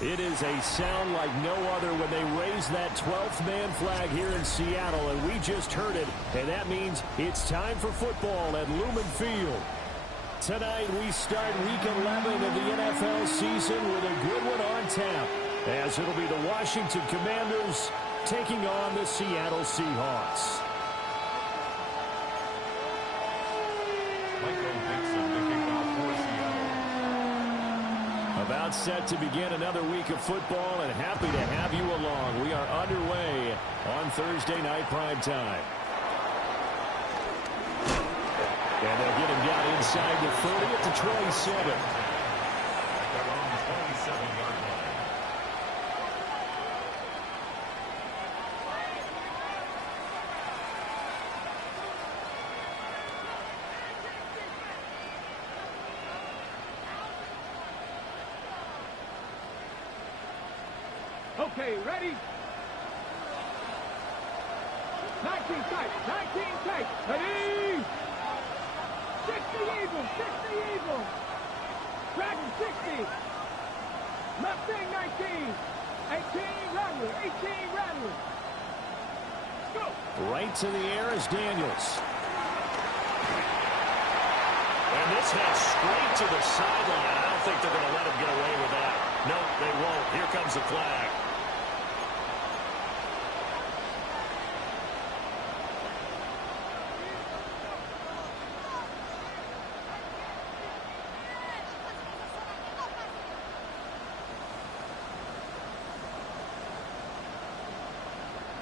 It is a sound like no other when they raise that 12th man flag here in Seattle, and we just heard it, and that means it's time for football at Lumen Field. Tonight we start Week 11 of the NFL season with a good one on tap, as it'll be the Washington Commanders taking on the Seattle Seahawks. About set to begin another week of football, and happy to have you along. We are underway on Thursday night prime time. And they'll get him down inside the 30 at the 27. They're on the 27-yard line. Okay, ready? 19 tight, 19 tight, ready? 60 evil, 60 evil. Dragon 60. Mustang 19. 18 Rattler, 18 Rattler. Go. Right to the air is Daniels. And this heads straight to the sideline. I don't think they're going to let him get away with that. No, they won't. Here comes the flag.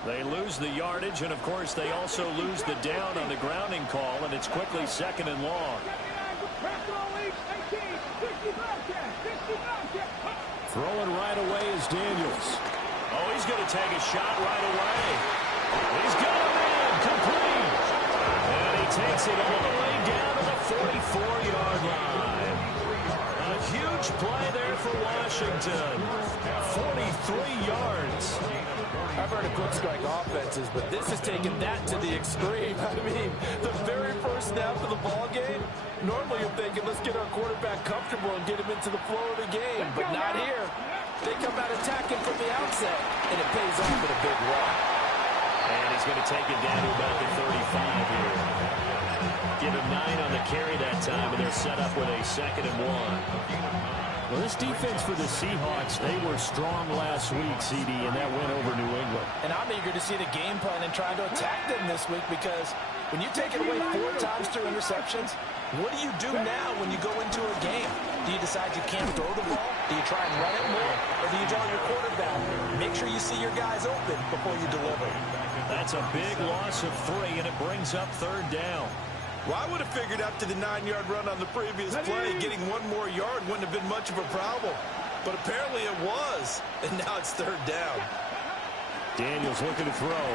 They lose the yardage, and of course they also lose the down on the grounding call, and it's quickly second and long. Throwing right away is Daniels. Oh, he's going to take a shot right away. He's got a man complete. And he takes it all the way down to the 44-yard line. A huge play there for Washington. 43 yards. I've heard of quick strike offenses, but this is taking that to the extreme. I mean, the very first snap of the ball game, normally you're thinking, let's get our quarterback comfortable and get him into the flow of the game, but not here. They come out attacking from the outset, and it pays off with a big run. And he's going to take it down to about the 35 here. Give him 9 on the carry that time, and they're set up with a 2nd and 1. Well, this defense for the Seahawks, they were strong last week, CD, and that went over New England. And I'm eager to see the game plan and trying to attack them this week, because when you take it away 4 times through interceptions, what do you do now when you go into a game? Do you decide you can't throw the ball? Do you try and run it more? Or do you draw your quarterback? Make sure you see your guys open before you deliver. That's a big loss of 3, and it brings up 3rd down. Well, I would have figured after the 9-yard run on the previous play, getting 1 more yard wouldn't have been much of a problem. But apparently it was, and now it's 3rd down. Daniels looking to throw.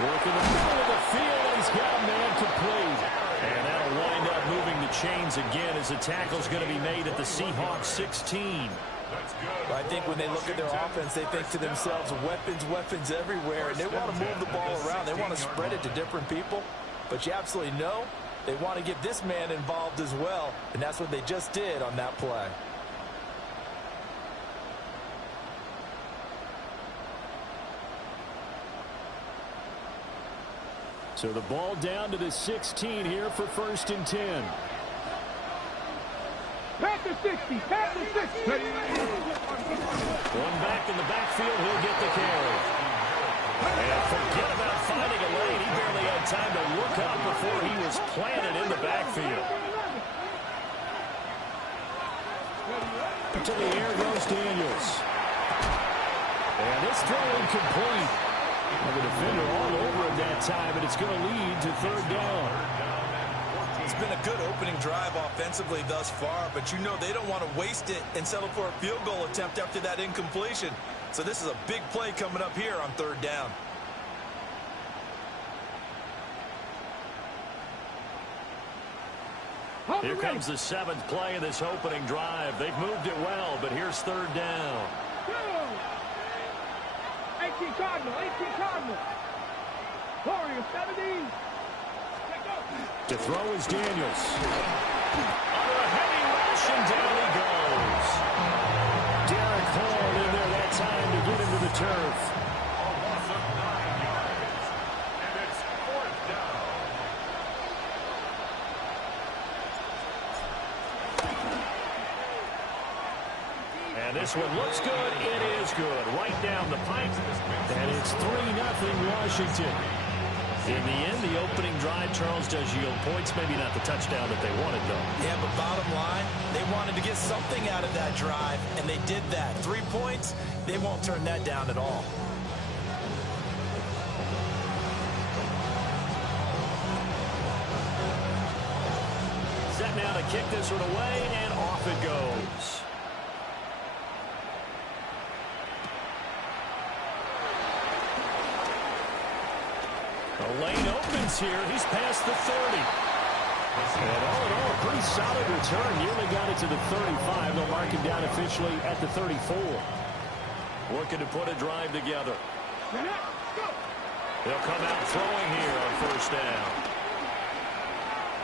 Working the middle of the field, and he's got a man complete. And that'll wind up moving the chains again as the tackle's going to be made at the Seahawks 16. I think when they look at their offense, they think to themselves, weapons everywhere, and they want to move the ball around. They want to spread it to different people, but you absolutely know they want to get this man involved as well, and that's what they just did on that play. So the ball down to the 16 here for 1st and 10. Panther 60, Panther 60. One back in the backfield, he'll get the carry. And forget about finding a lane. He barely had time to look up before he was planted in the backfield. To the air goes Daniels. And it's throw incomplete. And the defender all over him that time, and it's going to lead to third down. It's been a good opening drive offensively thus far, but you know they don't want to waste it and settle for a field goal attempt after that incompletion. So this is a big play coming up here on third down. Here comes the 7th play of this opening drive. They've moved it well, but here's third down. 18 Cardinal, 18 Cardinal. Warrior 70. To throw is Daniels. Under a heavy rush, and down he goes. Derek Hall in there that time to get him to the turf. And this one looks good. It is good. Right down the pipe. And it's 3-0 Washington. In the end, the opening drive, Charles, does yield points. Maybe not the touchdown that they wanted, though. Yeah, but bottom line, they wanted to get something out of that drive, and they did that. 3 points, they won't turn that down at all. Set now to kick this one away, and off it goes. The lane opens here. He's past the 30. And all in all, a pretty solid return. Nearly got it to the 35. They'll mark him down officially at the 34. Looking to put a drive together. He'll come out throwing here on first down.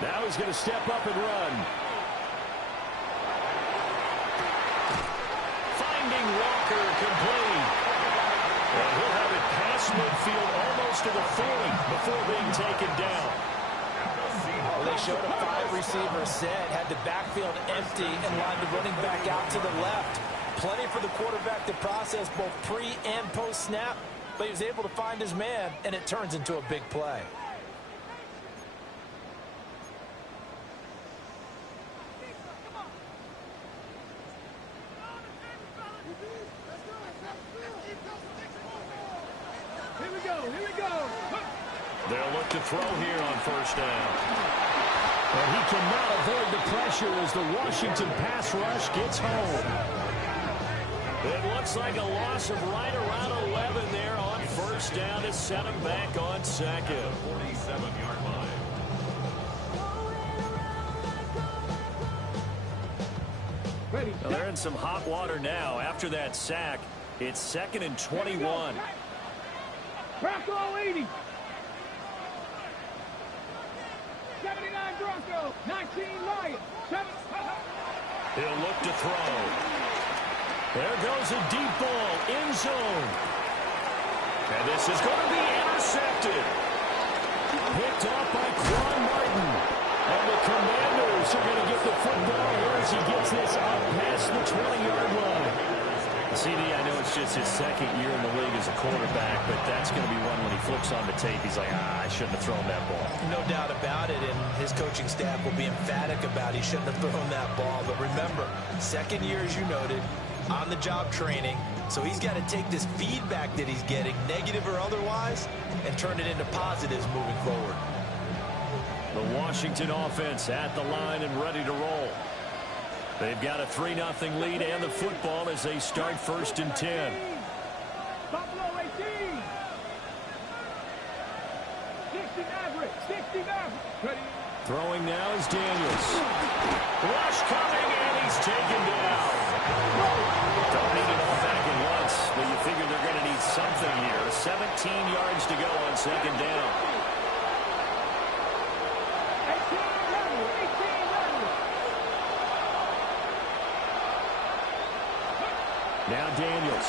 Now he's going to step up and run. Finding Walker complete. And he'll have it past midfield almost to the 40 before being taken down. Well, they showed a 5-receiver set, had the backfield empty, and lined the running back out to the left. Plenty for the quarterback to process both pre- and post-snap, but he was able to find his man, and it turns into a big play. Here we go. They'll look to throw here on first down. And he cannot avoid the pressure as the Washington pass rush gets home. It looks like a loss of right around 11 there on first down to set him back on second. 47-yard line. Well, they're in some hot water now. After that sack, it's 2nd and 21. Bronco 80. 79 Bronco. 19 Lion. 7. He'll look to throw. There goes a deep ball in zone. And this is going to be intercepted. Picked off by Quan Martin. And the Commanders are going to get the football here as he gets this out past the 20-yard line. CD, I know it's just his second year in the league as a quarterback, but that's going to be one when he flips on the tape. He's like, I shouldn't have thrown that ball. No doubt about it, and his coaching staff will be emphatic about he shouldn't have thrown that ball. But remember, second year, as you noted, on-the-job training, so he's got to take this feedback that he's getting, negative or otherwise, and turn it into positives moving forward. The Washington offense at the line and ready to roll. They've got a 3-0 lead and the football as they start 1st and 10. Buffalo 18. 60 Maverick. 60 Maverick. Ready. Throwing now is Daniels. Rush coming, and he's taken down. Don't need it all back at once, but you figure they're going to need something here. 17 yards to go on 2nd down. 18 Now Daniels.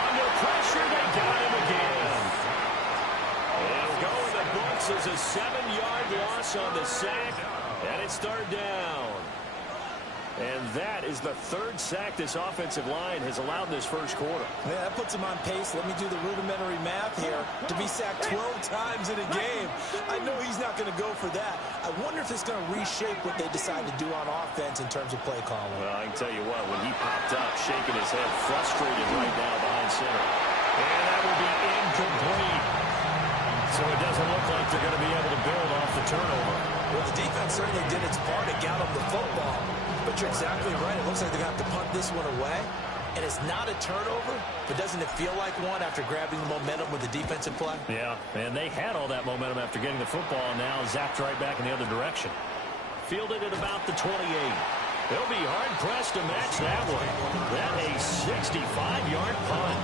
Under pressure, they got him again. It'll go in the books as a 7-yard loss on the sack, and it's 3rd down. And that is the 3rd sack this offensive line has allowed in this first quarter. Yeah, that puts him on pace. Let me do the rudimentary math here. To be sacked 12 times in a game. I know he's not going to go for that. I wonder if it's going to reshape what they decide to do on offense in terms of play calling. Well, I can tell you what, when he popped up, shaking his head, frustrated right now behind center. And that will be So it doesn't look like they're going to be able to build off the turnover. Well, the defense certainly did its part to get them the football. But you're exactly right. It looks like they're going to have to punt this one away. And it's not a turnover, but doesn't it feel like one after grabbing the momentum with the defensive play? Yeah, and they had all that momentum after getting the football, and now zapped right back in the other direction. Fielded at about the 28. They'll be hard-pressed to match that one. That a 65-yard punt.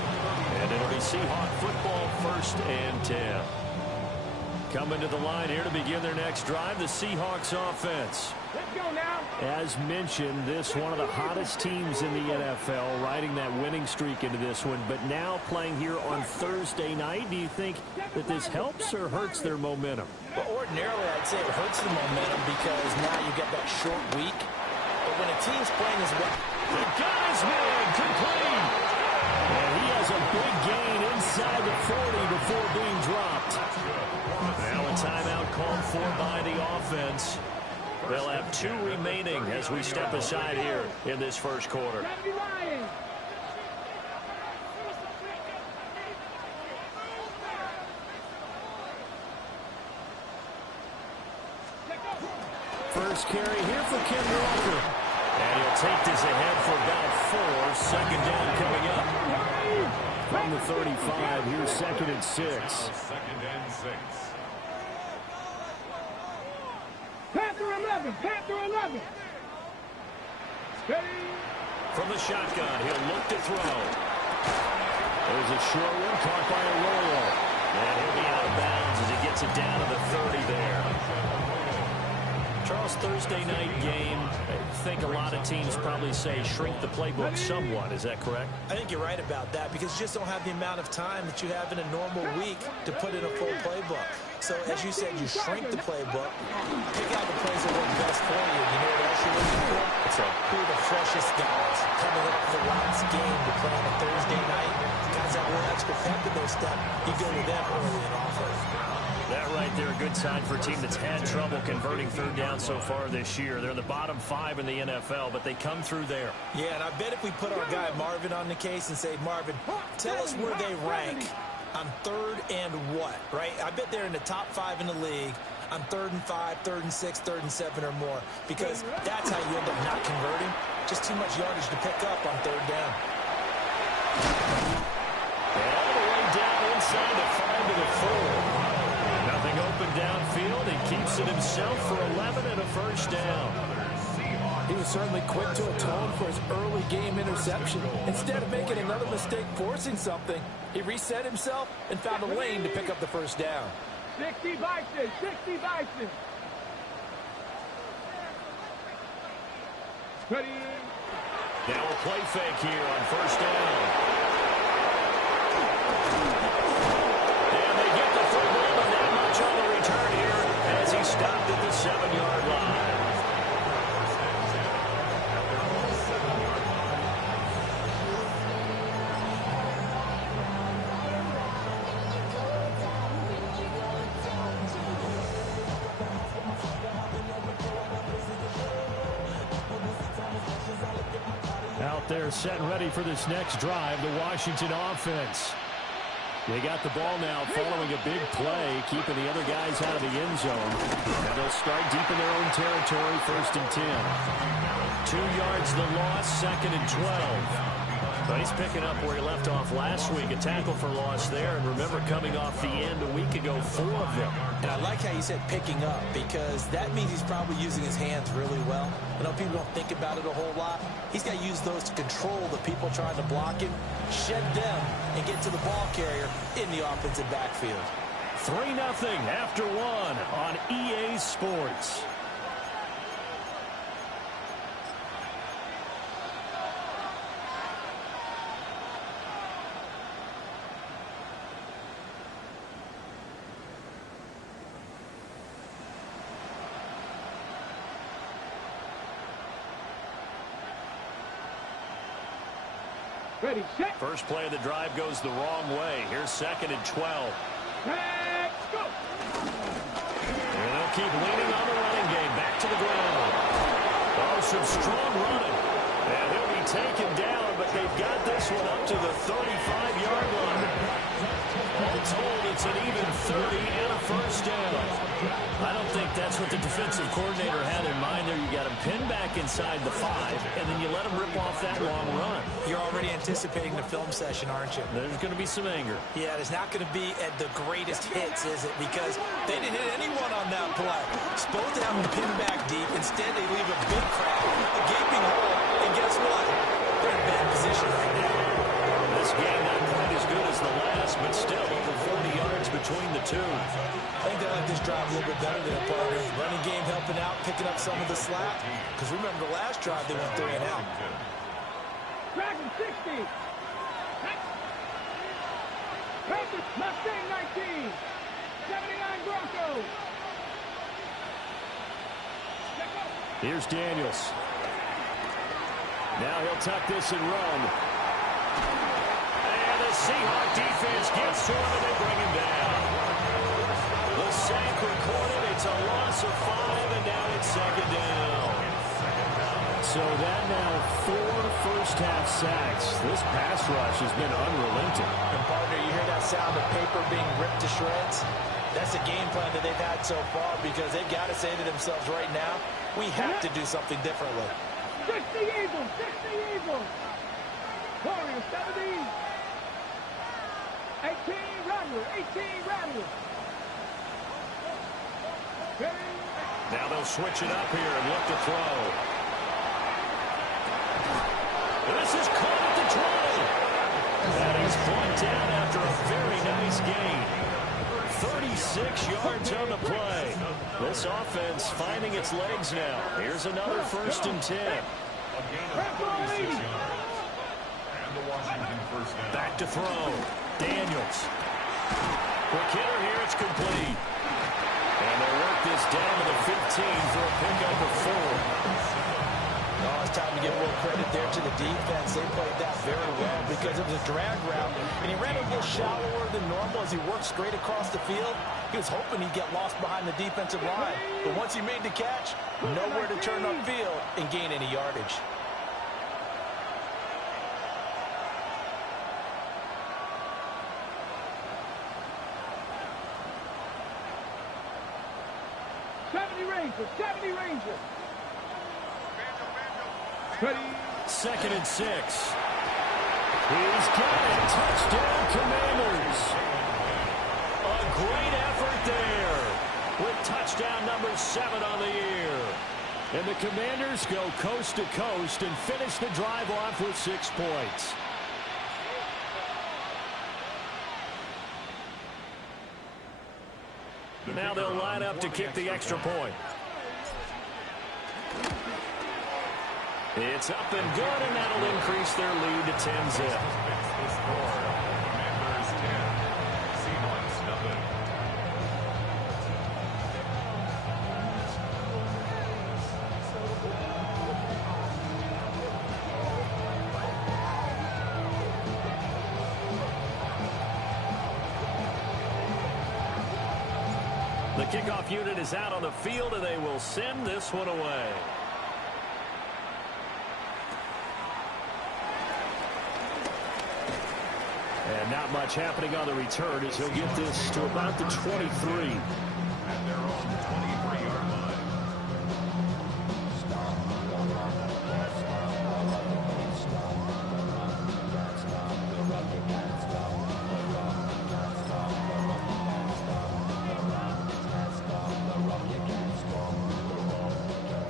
And it'll be Seahawk football, 1st and 10. Coming to the line here to begin their next drive, the Seahawks offense. Let's go now. As mentioned, this one of the hottest teams in the NFL, riding that winning streak into this one, but now playing here on Thursday night. Do you think that this helps or hurts their momentum? Well, ordinarily, I'd say it hurts the momentum because now you get that short week. But when a team's playing as well... The got his man complete. And he has a big gain inside the 40 before being dropped. Now a timeout called for by the offense. They'll have 2 remaining as we step aside here in this first quarter. First carry here for Ken Walker. And he'll take this ahead for about 4. Second down coming up. From the 35, here's 2nd and 6. Second and 6. Panther 11. Panther 11. Steady. From the shotgun, he'll look to throw. There's a short one caught by a roll. And he'll be out of bounds as he gets it down to the 30 there. Charles, Thursday night game, I think a lot of teams probably say shrink the playbook somewhat. Is that correct? I think you're right about that because you just don't have the amount of time that you have in a normal week to put in a full playbook. So, as you said, you shrink the playbook, pick out the plays that work best for you. You know what else you're looking for? Who are the freshest guys coming up for the last game to play on a Thursday night? Guys that have a little extra pep in their step, you go to them early and often. That right there, a good sign for a team that's had trouble converting third down so far this year. They're in the bottom 5 in the NFL, but they come through there. Yeah, and I bet if we put our guy Marvin on the case and say, Marvin, tell us where they rank on 3rd and what, right? I bet they're in the top 5 in the league on 3rd and 5, 3rd and 6, 3rd and 7 or more, because that's how you end up not converting. Just too much yardage to pick up on 3rd down. And all the way down inside the 5 to the 4. Nothing open downfield. He keeps it himself for 11 and a first down. He was certainly quick to atone for his early game interception. Instead of making another mistake forcing something, he reset himself and found a lane to pick up the first down. 60 Bison, 60 Bison. Ready. Now a play fake here on first down. And they get the football, but not much on the return here as he stopped at the 7-yard line. Out there set and ready for this next drive, the Washington offense. They got the ball now following a big play, keeping the other guys out of the end zone. Now they'll start deep in their own territory, 1st and 10. 2 yards the loss, 2nd and 12. But he's picking up where he left off last week, a tackle for loss there. And remember, coming off the end a week ago, 4 of them. And I like how you said picking up, because that means he's probably using his hands really well. I know people don't think about it a whole lot. He's got to use those to control the people trying to block him, shed them, and get to the ball carrier in the offensive backfield. 3-0 after 1 on EA Sports. Ready, set. First play of the drive goes the wrong way. Here's 2nd and 12. Let's go. And they'll keep leaning on the running game. Back to the ground. Oh, some strong running. And he'll be taken down, but they've got this one up to the 35-yard line. All told, it's an even 30 and first down. I don't think that's what the defensive coordinator had in mind there. You got him pinned back inside the 5, and then you let him rip off that long run. You're already anticipating the film session, aren't you? There's going to be some anger. Yeah, it's not going to be at the greatest hits, is it? Because they didn't hit anyone on that play. Supposed to have him pinned back deep. Instead, they leave a big crack, a gaping hole, and guess what? They're in bad position right now. This game not quite as good as the last, but still over 40 yards between the two. I think they like this drive a little bit better than their partners. Running game helping out, picking up some of the slack. Because remember the last drive, they went 3 and out. Dragon 60. Panthers, Mustang 19. 79 Broncos. Here's Daniels. Now he'll tuck this and run. And the Seahawk defense gets to him and they bring him down. The sack recorded. It's a loss of 5, and now it's second down. So that now 4 first-half sacks. This pass rush has been unrelenting. And partner, you hear that sound of paper being ripped to shreds? That's the game plan that they've had so far because they've got to say to themselves right now, we have to do something differently. 60 Eagles, 60 Eagles. Warriors 70. 18 Rattler, 18 Rattler. Now they'll switch it up here and look to throw. This is caught at the 20. And he's brought down after a very nice gain. 36 yards on the play. This offense finding its legs now. Here's another 1st and 10. Back to throw. Daniels. Quick hitter here. It's complete. And they'll work this down to the 15 for a pickup of 4. Oh, it's time to give a little credit there to the defense. They played that very well because it was a drag route. And he ran a little shallower than normal as he worked straight across the field. He was hoping he'd get lost behind the defensive line. But once he made the catch, nowhere to turn upfield and gain any yardage. Rangers, 70 Rangers. 2nd and 6. He's got it. Touchdown, Commanders. A great effort there with touchdown number 7 on the year. And the Commanders go coast to coast and finish the drive off with 6 points. Now they'll line up to kick the extra point. It's up and good, and that'll increase their lead to 10-zip. The kickoff unit is out on the field, and they will send this one away. And not much happening on the return as he'll get this to about the 23. At their own 23-yard line.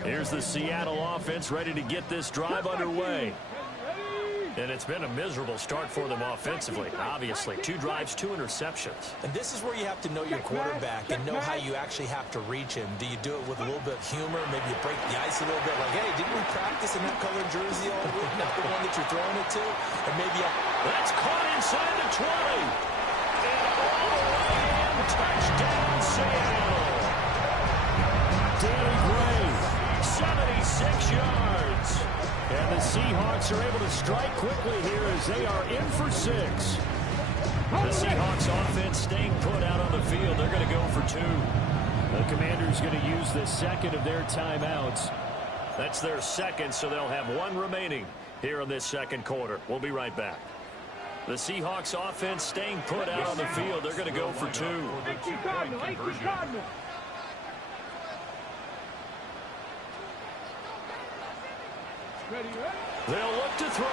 Here's the Seattle offense ready to get this drive underway. And it's been a miserable start for them offensively, obviously. 2 drives, 2 interceptions. And this is where you have to know your quarterback and know how you actually have to reach him. Do you do it with a little bit of humor? Maybe you break the ice a little bit. Like, hey, didn't we practice in that colored jersey all week? Not the one that you're throwing it to? And maybe that's caught inside the 20. And all the way in. Touchdown, Seattle. Danny Gray, 76 yards. And the Seahawks are able to strike quickly here as they are in for 6. The Seahawks offense staying put out on the field. They're going to go for 2. The Commanders going to use the second of their timeouts. That's their second, so they'll have 1 remaining here in this second quarter. We'll be right back. The Seahawks offense staying put out on the field. They're going to go for 2. 18 Cardinal, 18 Cardinal. Ready, ready. They'll look to throw.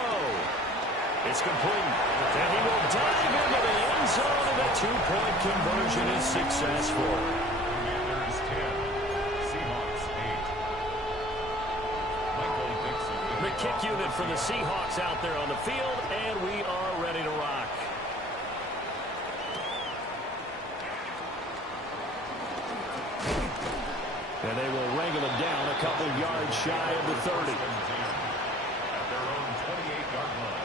It's complete. And he will dive into the end zone, and a 2-point conversion is successful. Commanders 10, Seahawks 8. The kick unit for the Seahawks out there on the field, and we are ready to rock. And they will wrangle him down a couple yards shy of the 30. At their own 28-yard line.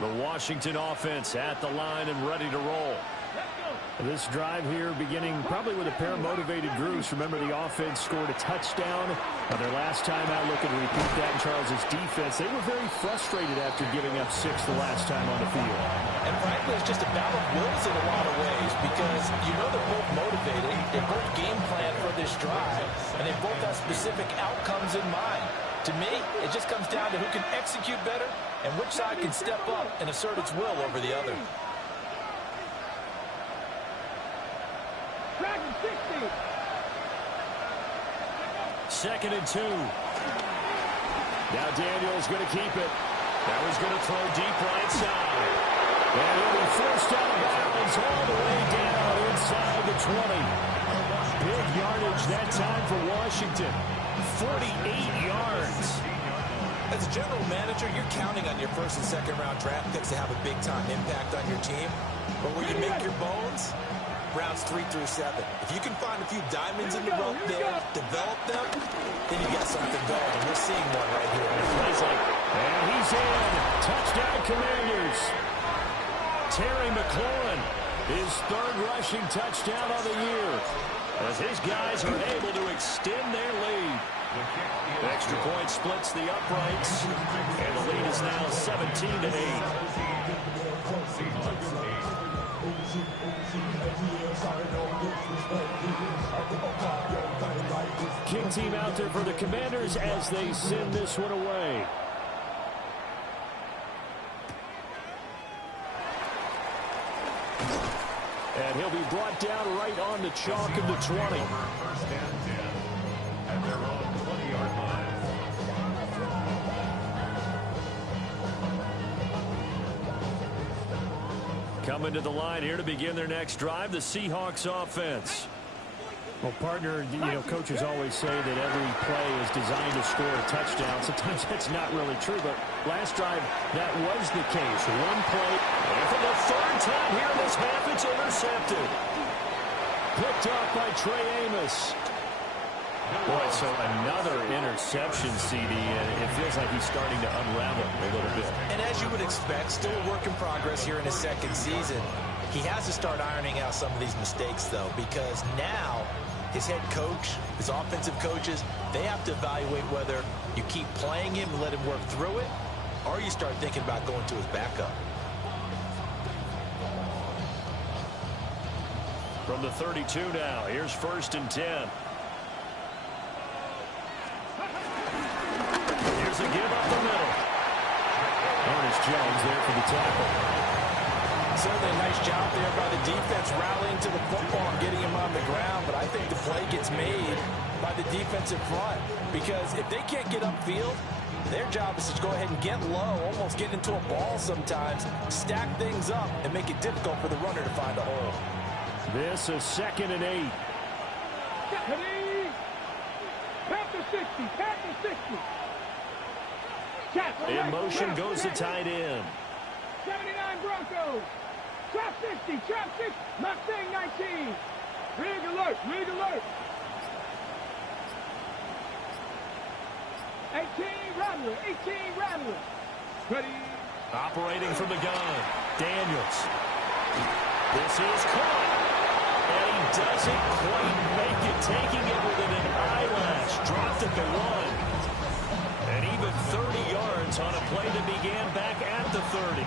The Washington offense at the line and ready to roll. This drive here beginning probably with a pair of motivated groups. Remember, the offense scored a touchdown their last time out, looking to repeat that in Charles's defense. They were very frustrated after giving up 6 the last time on the field. And frankly, it's just a battle of wills in a lot of ways because you know they're both motivated. They both game plan for this drive, and they both have specific outcomes in mind. To me, it just comes down to who can execute better and which side can step up and assert its will over the other. Dragon 60. 2nd and 2. Now Daniel's going to keep it. That was going to throw deep right side. And he'll be forced out of bounds all the way down inside the 20. Big yardage that time for Washington. 48 yards. As a general manager, you're counting on your first and second round draft picks to have a big-time impact on your team. But where you make your bones, rounds 3 through 7. If you can find a few diamonds in the rough there, develop them, then you got something going. And we're seeing one right here. Plays like, and he's in. Touchdown, Commanders. Terry McLaurin, his 3rd rushing touchdown of the year, as his guys are able to extend their lead. Extra point splits the uprights, and the lead is now 17-8. King team out there for the Commanders as they send this one away. And he'll be brought down right on the chalk of the 20. First and 10 at their own 20-yard line. Coming to the line here to begin their next drive, the Seahawks offense. Well, partner, you know, coaches always say that every play is designed to score a touchdown. Sometimes that's not really true, but last drive, that was the case. One play, and for the 3rd time here in this half, it's intercepted. Picked off by Trey Amos. Boy, so another interception, CD, and it feels like he's starting to unravel a little bit. And as you would expect, still a work in progress here in his 2nd season. He has to start ironing out some of these mistakes, though, because now his head coach, his offensive coaches, they have to evaluate whether you keep playing him and let him work through it, or you start thinking about going to his backup. From the 32 now, here's 1st and 10. Here's a give up the middle. Ernest Jones there for the tackle. Certainly a nice job there by the defense rallying to the football and getting him on the ground, but I think the play gets made by the defensive front because if they can't get upfield, their job is to go ahead and get low, almost get into a ball sometimes, stack things up, and make it difficult for the runner to find a hole. This is 2nd and 8. Panther 60, Panther 60. In motion goes the tight end. 79 Broncos. Trap 60, trap 60. Mustang 19. Rig alert, rig alert. 18 Rattler, 18 Rattler. Ready. Operating from the gun, Daniels. This is caught. And he doesn't quite make it, taking it within an eyelash. Dropped at the 1. And even 30 yards on a play that began back at the 30.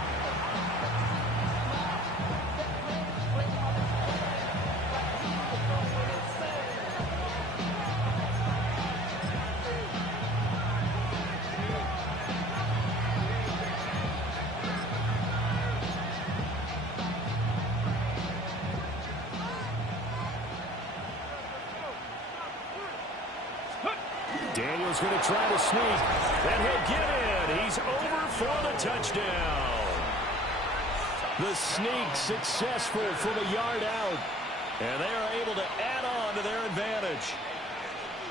Daniel's going to try to sneak, and he'll get in. He's over for the touchdown. The sneak successful from a yard out, and they are able to add on to their advantage.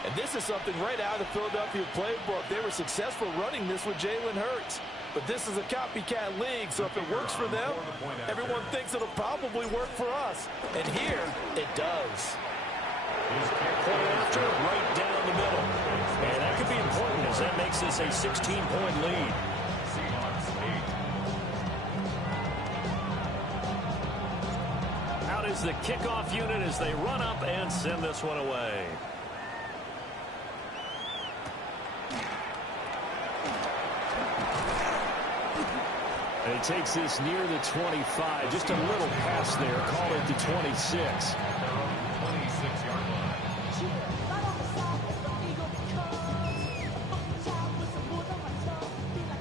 And this is something right out of the Philadelphia playbook. They were successful running this with Jalen Hurts. But this is a copycat league, so if it works for them, everyone thinks it'll probably work for us. And here, it does. Point after, right down the middle. And that could be important as that makes this a 16-point lead. Out is the kickoff unit as they run up and send this one away. And he takes this near the 25. Just a little pass there. Call it the 26.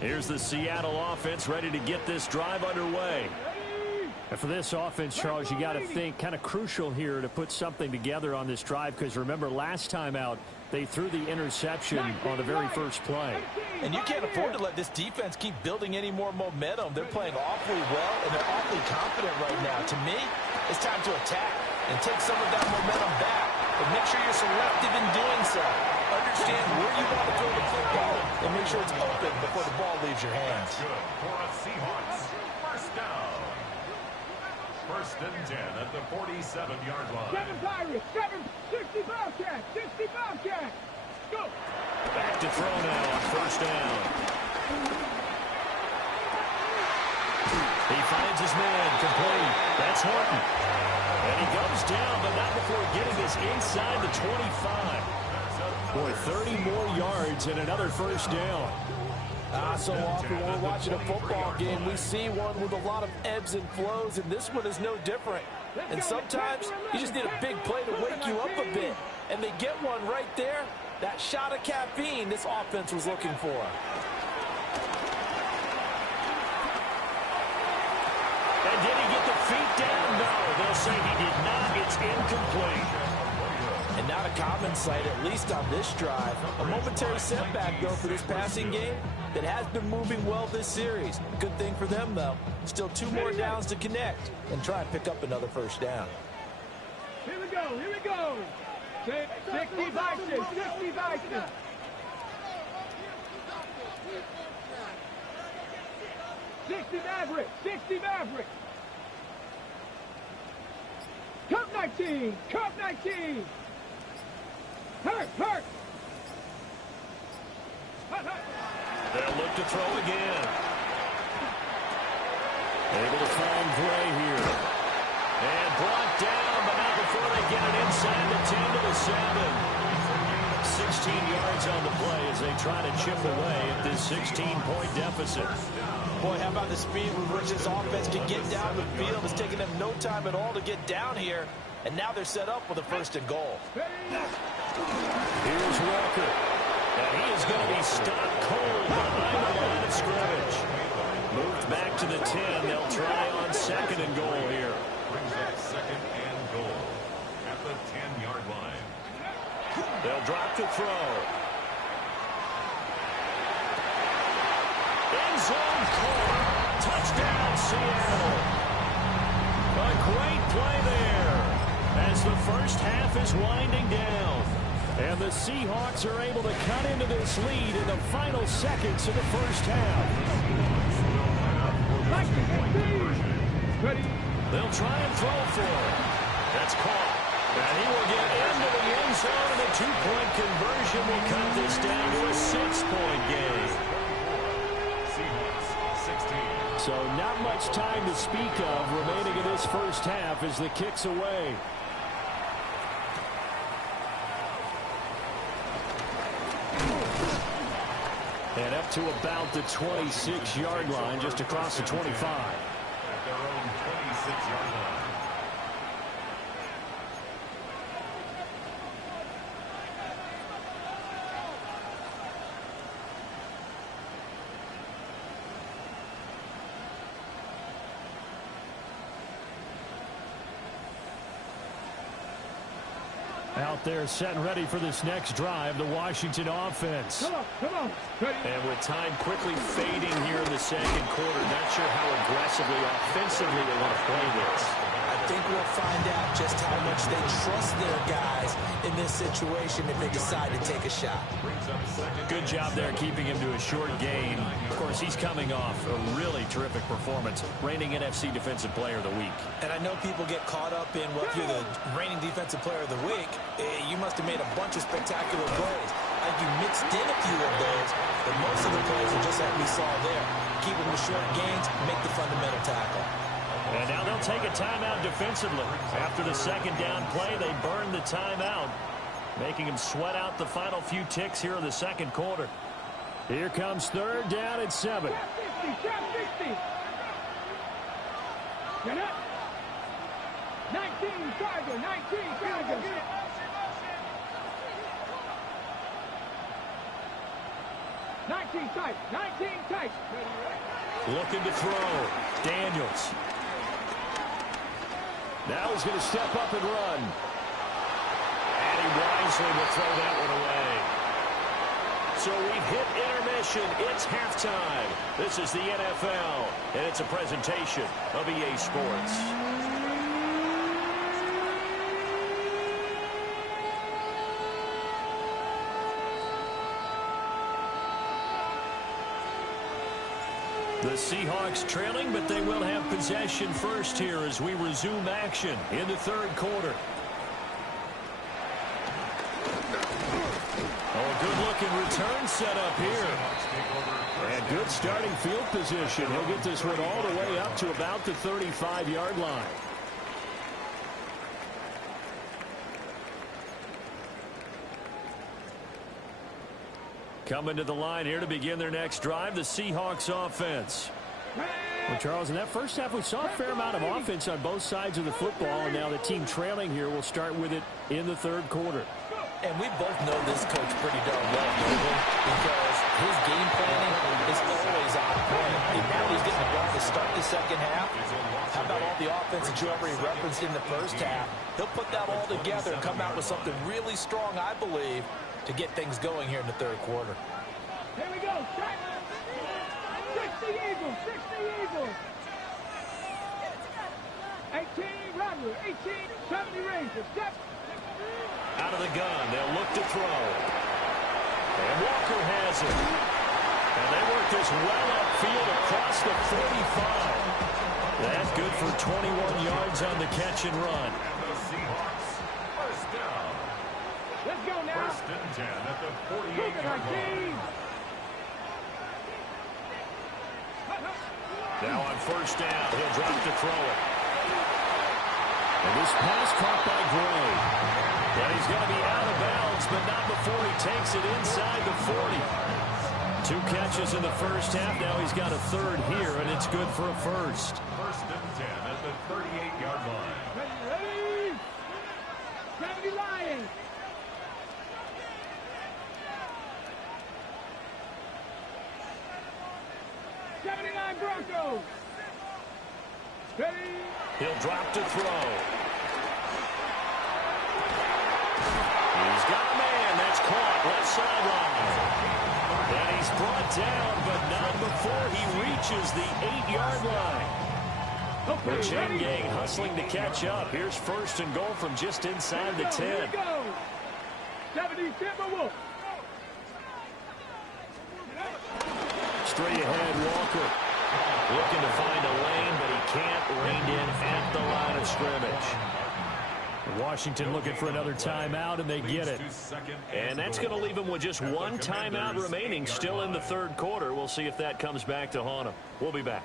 Here's the Seattle offense ready to get this drive underway. And for this offense, Charles, you got to think kind of crucial here to put something together on this drive, because remember last time out they threw the interception on the very first play. And you can't afford to let this defense keep building any more momentum. They're playing awfully well, and they're awfully confident right now. To me, it's time to attack and take some of that momentum back. But make sure you're selective in doing so. Understand where you want to throw the football and make sure it's open before the ball leaves your hands. Good for a Seahawks first down. First and 10 at the 47-yard line. 7 Pirates, 60 Bobcats, 60 Bobcats. Go. Back to throw now on first down. He finds his man complete. That's Horton. And he goes down, but not before getting this inside the 25. Boy, 30 more yards and another first down. So often when we're watching a football game, we see one with a lot of ebbs and flows, and this one is no different. And sometimes you just need a big play to wake you up a bit. And they get one right there. That shot of caffeine this offense was looking for. And did he get the feet down? No, they'll say he did not. It's incomplete. And not a common sight, at least on this drive. A momentary setback, though, for this passing game that has been moving well this series. Good thing for them, though. Still 2 more downs to connect and try and pick up another first down. Here we go, here we go. 60 Vikings, 60 Vikings. Mavericks, 60 Mavericks. Cup 19, Cup 19. Hurt. They'll look to throw again. Able to find Gray here. And brought down, but not before they get it inside the 10 to the 7. 16 yards on the play as they try to chip away at this 16-point deficit. Boy, how about the speed with which this offense can get down the field? It's taking them no time at all to get down here. And now they're set up with a first and goal. Here's Walker. And he is going to be stopped cold behind the line of scrimmage. Moved back to the 10. They'll try on second and goal here. Brings up second and goal at the 10-yard line. They'll drop to throw. End zone caught. Touchdown, Seattle. A great play there as the first half is winding down. And the Seahawks are able to cut into this lead in the final seconds of the first half. They'll try and throw for it. That's caught. And he will get into the end zone, and a 2-point conversion will cut this down to a 6-point game. So not much time to speak of remaining in this first half as the kick's away. And up to about the 26-yard line, just across the 25. At their own 26-yard line. Out there setting ready for this next drive, the Washington offense. Come on. Ready. And with time quickly fading here in the second quarter, not sure how aggressively, offensively they want to play this. I think we'll find out just how much they trust their guys in this situation if they decide to take a shot. Good job there keeping him to a short gain. Of course, he's coming off a really terrific performance, reigning NFC Defensive Player of the Week. And I know people get caught up in, well, if you're the reigning Defensive Player of the Week, you must have made a bunch of spectacular plays. I think you mixed in a few of those, but most of the plays are just like we saw there. Keep them to short gains, make the fundamental tackle. And now they'll take a timeout defensively. After the second down play, they burn the timeout, making him sweat out the final few ticks here in the second quarter. Here comes third down at 7. Trap 50. Trap 60. Get up. 19, Tiger. 19, Tiger. 19 tight. 19 tight. Looking to throw. Daniels. Now he's going to step up and run. And he wisely will throw that one away. So we've hit intermission. It's halftime. This is the NFL, and it's a presentation of EA Sports. The Seahawks trailing, but they will have possession first here as we resume action in the third quarter. Oh, good-looking return set up here. And good starting field position. He'll get this one all the way up to about the 35-yard line. Coming to the line here to begin their next drive, the Seahawks offense. Well, Charles, in that first half, we saw a fair amount of offense on both sides of the football, and now the team trailing here will start with it in the third quarter. And we both know this coach pretty darn well, because his game planning is always on point. And now he's getting the ball to start the second half. How about all the offense that you already referenced in the first half? He'll put that all together and come out with something really strong, I believe, to get things going here in the third quarter. Here we go. 60 Eagles. 60 Eagles. 18 Robert. 18 70 Rangers. Step. Out of the gun, they'll look to throw. And Walker has it. And they work this well upfield across the 45. That's good for 21 yards on the catch and run. And the Seahawks, first down. Let's go now. First and 10 at the Look at 48-yard our line. team. Now on first down, he'll drop to throw it. And this pass caught by Gray. And he's going to be out of bounds, but not before he takes it inside the 40. 2 catches in the first half. Now he's got a third here, and it's good for a first. First and 10 at the 38-yard line. Ready. 70 Lions. Broncos. Ready. He'll drop to throw. He's got a man. That's caught. Left sideline. And he's brought down, but not before he reaches the 8-yard line. The chain gang hustling to catch up. Here's first and goal from just inside the 10. Here we go. 70 Timberwolves. Straight ahead, Walker. Looking to find a lane, but he can't. Reined in at the line of scrimmage. Washington looking for another timeout, and they get it. And that's going to leave them with just one timeout remaining still in the third quarter. We'll see if that comes back to haunt them. We'll be back.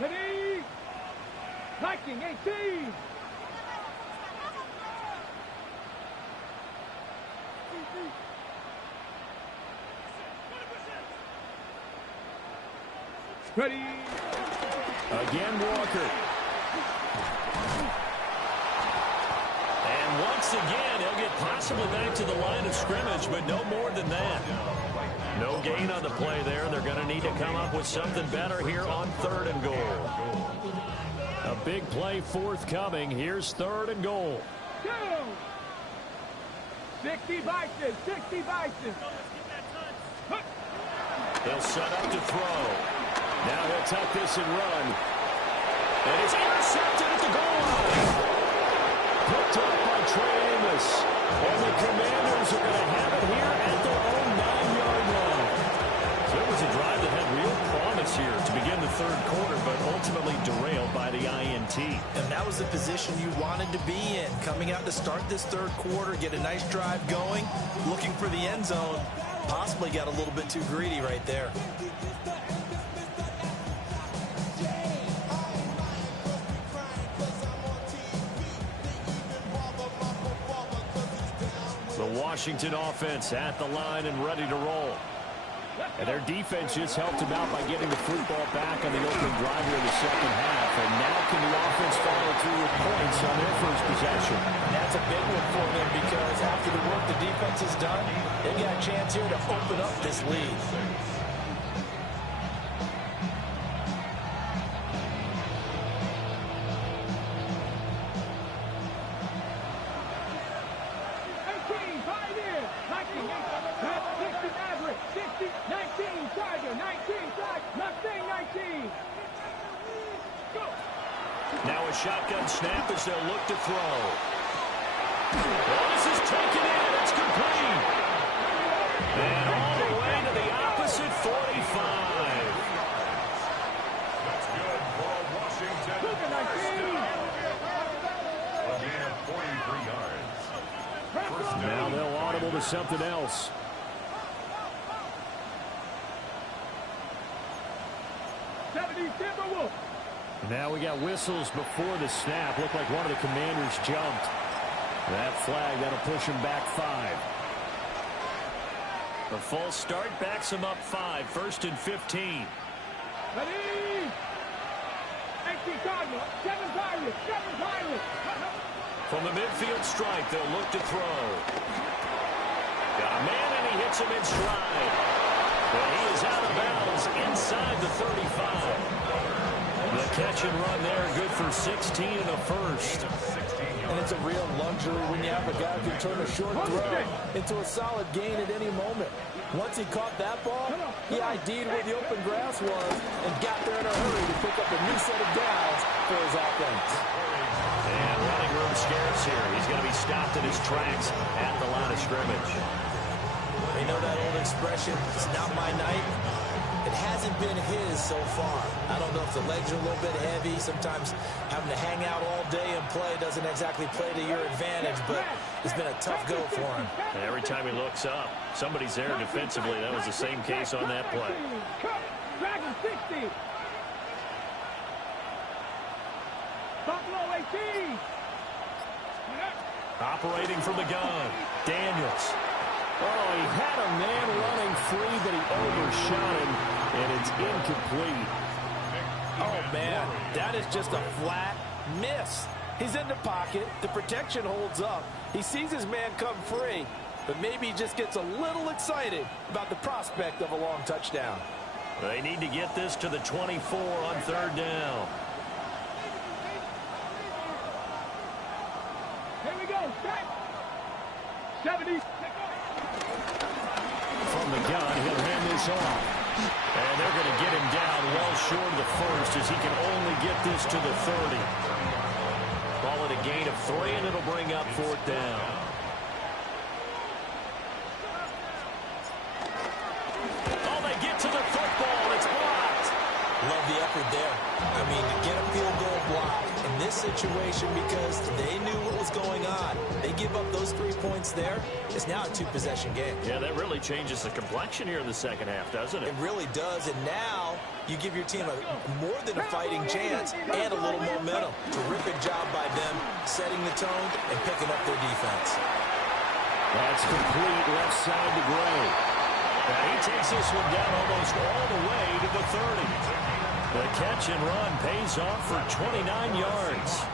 Ready. Viking 18. Ready. Again, Walker. And once again, he'll get possibly back to the line of scrimmage, but no more than that. No gain on the play there. They're going to need to come up with something better here on third and goal. A big play forthcoming. Here's 3rd and goal. 60 Bison, 60 Bison. He'll set up to throw. Now he'll tuck this and run. And it's intercepted at the goal line. Picked up by Trey Amos. And the Commanders are going to have it here at their own 9-yard line. So it was a drive that had real promise here to begin the 3rd quarter, but ultimately derailed by the INT. And that was the position you wanted to be in. Coming out to start this 3rd quarter, get a nice drive going, looking for the end zone. Possibly got a little bit too greedy right there. The Washington offense at the line and ready to roll. And their defense just helped them out by getting the football back on the opening drive here in the 2nd half. And now can the offense follow through with points on their first possession? And that's a big one for them because after the work the defense has done, they've got a chance here to open up this lead. Now a shotgun snap as they'll look to throw. Well, this is taken in. It's complete. And all the way to the opposite 45. That's good for Washington. A gain of 43 yards. Now they'll audible to something else. Now we got whistles before the snap. Looked like one of the Commanders jumped. That flag, that'll push him back 5. The false start backs him up 5. 1st and 15. Ready? 18 Cardinals, 7 Pirates, 7 Pirates. From the midfield stripe, they'll look to throw. Got a man, and he hits him in stride. But he is out of bounds inside the 35. The catch and run there, good for 16 and a first. And it's a real luxury when you have a guy who can turn a short throw into a solid gain at any moment. Once he caught that ball, he ID'd where the open grass was and got there in a hurry to pick up a new set of downs for his offense. And running room scarce here. He's going to be stopped in his tracks at the line of scrimmage. You know that old expression, it's not my night? It hasn't been his so far. I don't know if the legs are a little bit heavy. Sometimes having to hang out all day and play doesn't exactly play to your advantage, but it's been a tough go for him. And every time he looks up, somebody's there defensively. That was the same case on that play. Dragon 60. Buffalo 18. Operating from the gun, Daniels. Oh, he had a man running free, but he overshot him, and it's incomplete. Oh, man, that is just a flat miss. He's in the pocket. The protection holds up. He sees his man come free, but maybe he just gets a little excited about the prospect of a long touchdown. They need to get this to the 24 on 3rd down. Here we go. 70. From the gun, he'll hand this off. And they're going to get him down well short of the first as he can only get this to the 30. Call it a gain of 3, and it'll bring up 4th down. Oh, they get to the football. It's blocked. Love the effort there. I mean, to get a field goal block in this situation because they knew what was going on. They give up those 3 points there. It's now a 2-possession game. Yeah, that really changes the complexion here in the 2nd half, doesn't it? It really does, and now you give your team a more than a fighting chance and a little momentum. Terrific job by them setting the tone and picking up their defense. That's complete left side to Gray. Now he takes this one down almost all the way to the 30. The catch and run pays off for 29 yards.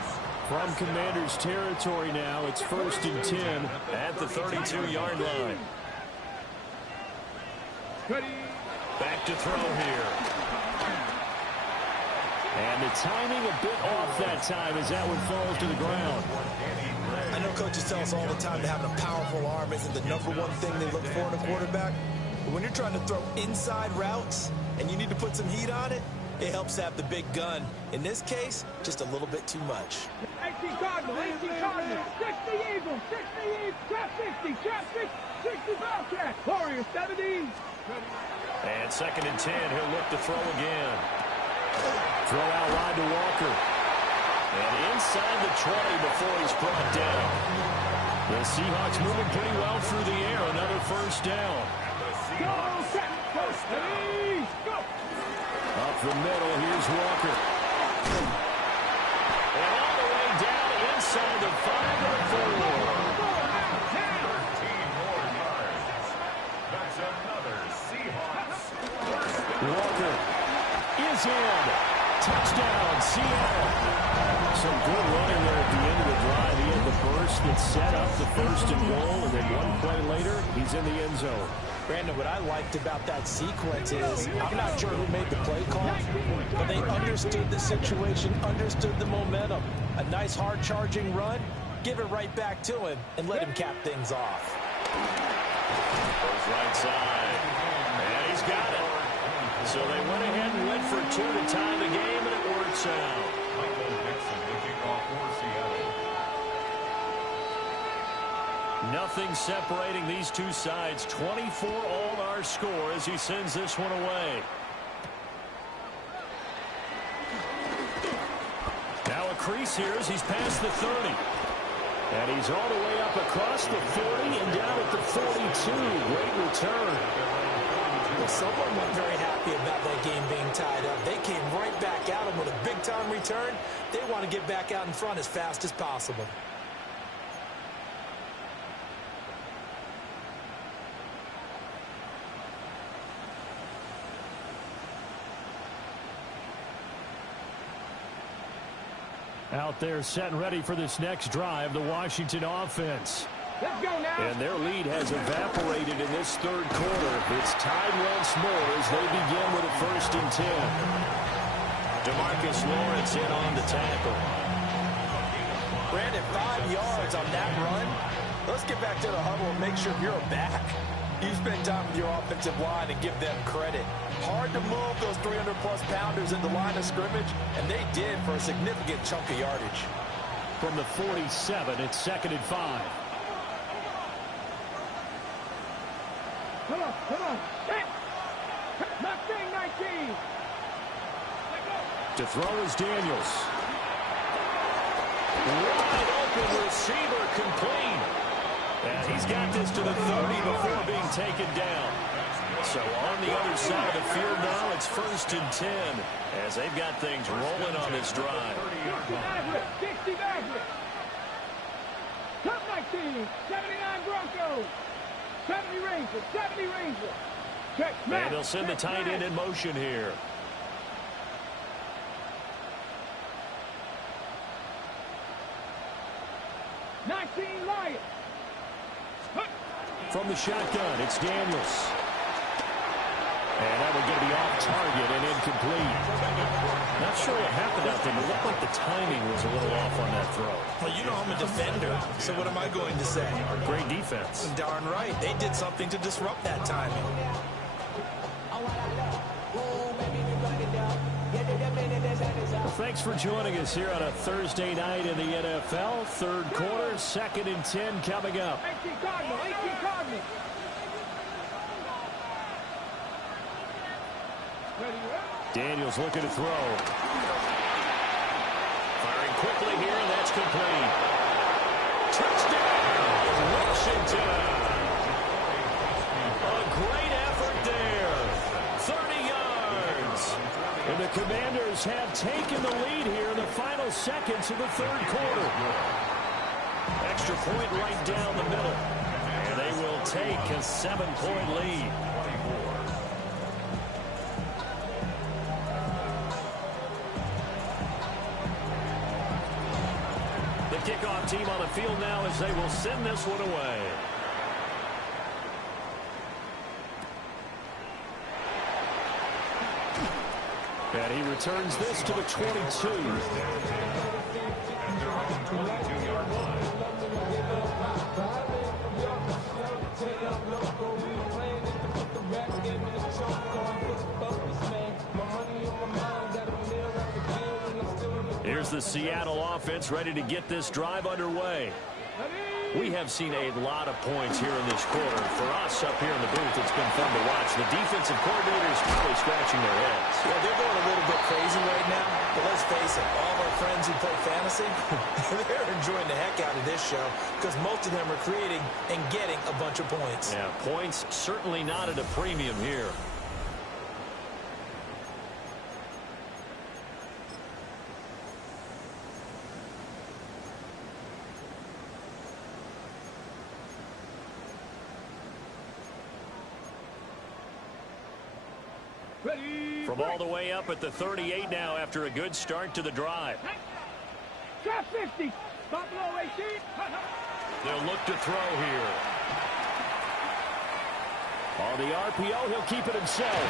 From Commanders territory now, it's 1st and 10 at the 32-yard line. Back to throw here. And the timing a bit off that time as that one falls to the ground. I know coaches tell us all the time that having a powerful arm isn't the #1 thing they look for in a quarterback. But when you're trying to throw inside routes and you need to put some heat on it, it helps have the big gun. In this case, just a little bit too much. 18 Cardinals, 18 Cardinals, 60 Eagles, 60 Eagles, trap 60, trap 60 Bobcats, Warriors 70. And 2nd and 10, he'll look to throw again. Throw out wide to Walker. And inside the 20 before he's brought down. The Seahawks moving pretty well through the air. Another first down. Go, set, go, steady, go. Up the middle, here's Walker. And all the way down inside the 5 to the 4. 13 more yards. That's another Seahawks. Walker is in. Touchdown, Seattle. Some good running there at the end of the drive. He had the burst that set up the 1st and goal, and then one play later, he's in the end zone. Brandon, what I liked about that sequence is, I'm not sure who made the play call, but they understood the situation, understood the momentum. A nice hard-charging run, give it right back to him, and let him cap things off. Goes right side, and he's got it. So they went ahead and went for 2 to tie the game, and it works out. Michael Dixon, the kickoff for Seattle. Nothing separating these two sides. 24 all our score as he sends this one away. Now a crease here as he's past the 30. And he's all the way up across the 40 and down at the 42. Great return. Well, someone wasn't very happy about that game being tied up. They came right back at him with a big-time return. They want to get back out in front as fast as possible. Out there set and ready for this next drive, the Washington offense. Let's go now. And their lead has evaporated in this 3rd quarter. It's tied once more as they begin with a 1st and 10. DeMarcus Lawrence in on the tackle. Brandon, 5 yards on that run. Let's get back to the huddle and make sure you're back. You spend time with your offensive line and give them credit. Hard to move those 300-plus pounders in the line of scrimmage, and they did for a significant chunk of yardage. From the 47, it's 2nd and 5. Come on. Set. Mustang 19. To throw is Daniels. Wide open receiver complete. And he's got this to the 30 before being taken down. So on the other side of the field now, it's 1st and 10 as they've got things rolling on this drive. 60 Mavericks. Top 19. 79 Broncos. 70 Rangers. 70 Rangers. Check. And they'll send the tight end in motion here. Lions. From the shotgun, it's Daniels. And that one going to be off target and incomplete. Not sure what happened out there. It looked like the timing was a little off on that throw. Well, you know I'm a defender, so what am I going to say? Great defense. Darn right. They did something to disrupt that timing. Well, thanks for joining us here on a Thursday night in the NFL. 3rd quarter, 2nd and 10 coming up. 18 Cardinals. 18 Cardinals. Daniels looking to throw. Firing quickly here, and that's complete. Touchdown, Washington. A great effort there. 30 yards. And the Commanders have taken the lead here in the final seconds of the 3rd quarter. Extra point right down the middle. And they will take a 7-point lead. The kickoff team on the field now as they will send this one away. And he returns this to the 22. At their own 22-yard line. Here's the Seattle offense ready to get this drive underway. We have seen a lot of points here in this quarter. For us up here in the booth, it's been fun to watch. The defensive coordinators probably scratching their heads. Yeah, they're going a little bit crazy right now. But let's face it, all of our friends who play fantasy, they're enjoying the heck out of this show because most of them are creating and getting a bunch of points. Yeah, points certainly not at a premium here. From all the way up at the 38 now after a good start to the drive. Drop 50. Stop low, 18. They'll look to throw here. On the RPO, he'll keep it himself.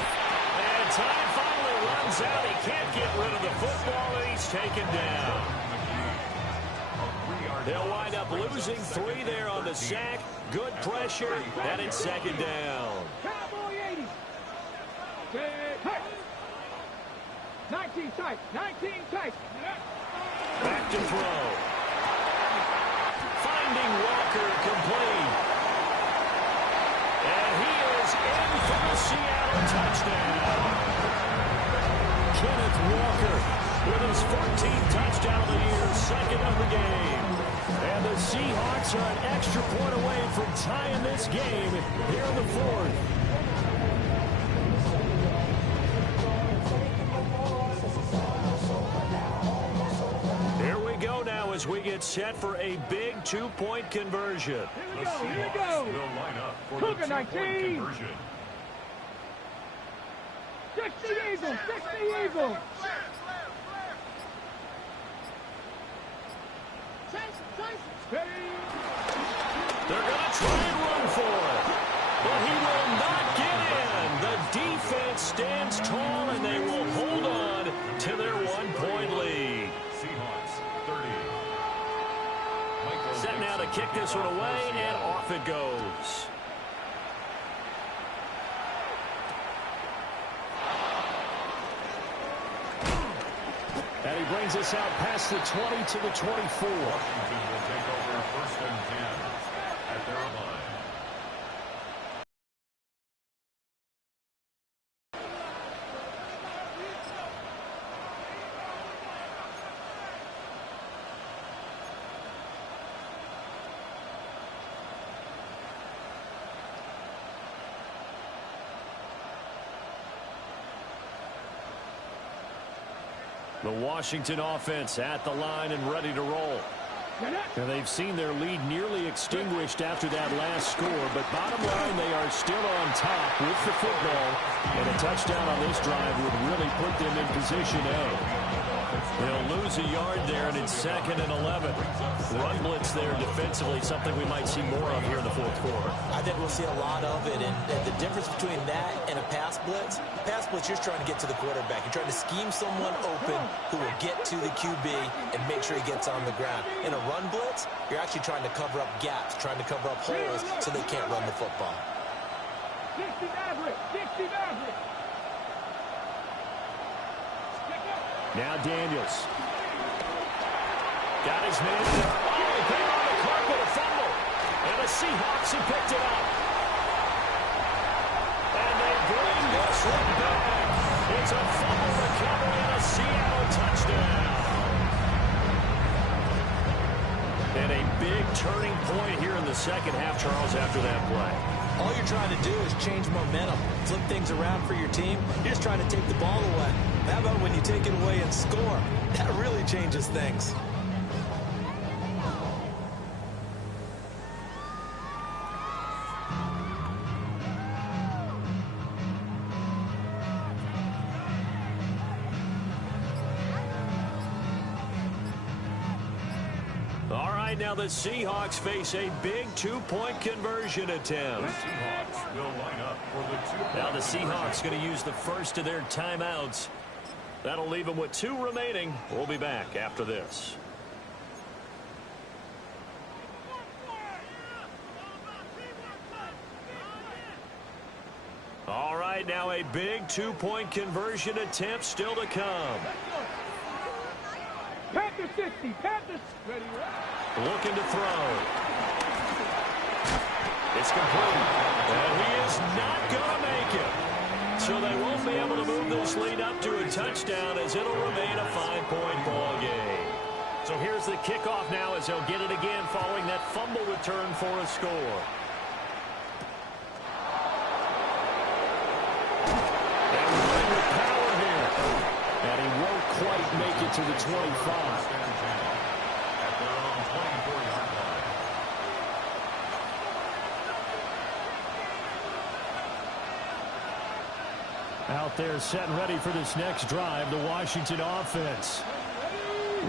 And time finally runs out. He can't get rid of the football, and he's taken down. They'll wind up losing 3 there on the sack. Good pressure, and it's second down. Cowboy 80. 19 tight. 19 tight. Back to throw. Finding Walker complete. And he is in for the Seattle touchdown. Kenneth Walker with his 14th touchdown of the year, second of the game. And the Seahawks are an extra point away from tying this game here in the fourth. As we get set for a big 2-point conversion. Here we go. Will line up for Cougar the 2-point 19. conversion. 60 Eagles. 60 Eagles. They're going to try and run for it. But he will not get in. The defense stands tall, and they will hold on to their 1-point lead. Seahawks 30. Set now to kick this one away, and off it goes. And he brings us out past the 20 to the 24. Washington will take over first and 10 at their line. The Washington offense at the line and ready to roll. And they've seen their lead nearly extinguished after that last score, but bottom line, they are still on top with the football, and a touchdown on this drive would really put them in position A. They'll lose a yard there, and it's 2nd and 11. Run blitz there defensively, something we might see more of here in the fourth quarter. I think we'll see a lot of it, and the difference between that and a pass blitz, you're trying to get to the quarterback. You're trying to scheme someone open who will get to the QB and make sure he gets on the ground. In a run blitz, you're actually trying to cover up gaps, trying to cover up holes so they can't run the football. 60 Maverick. 60 Maverick. Now Daniels. Got his man. Oh, there on the carpet, a fumble. And the Seahawks have picked it up. And they bring this one back. It's a fumble recovery and a Seattle touchdown. And a big turning point here in the second half, Charles, after that play. All you're trying to do is change momentum, flip things around for your team. You're just trying to take the ball away. How about when you take it away and score? That really changes things. All right, now the Seahawks face a big 2-point conversion attempt. The Seahawks will line up for the 2-point Now the Seahawks going to use the first of their timeouts. That'll leave them with 2 remaining. We'll be back after this. All right, now a big 2-point conversion attempt still to come. Panthers 60. Panthers ready. Looking to throw. It's complete. And he is not going to make it. So they won't be able to move this lead up to a touchdown as it'll remain a 5-point ball game. So here's the kickoff now as they'll get it again following that fumble return for a score. And running with power here. And he won't quite make it to the 25. Out there set and ready for this next drive, the Washington offense.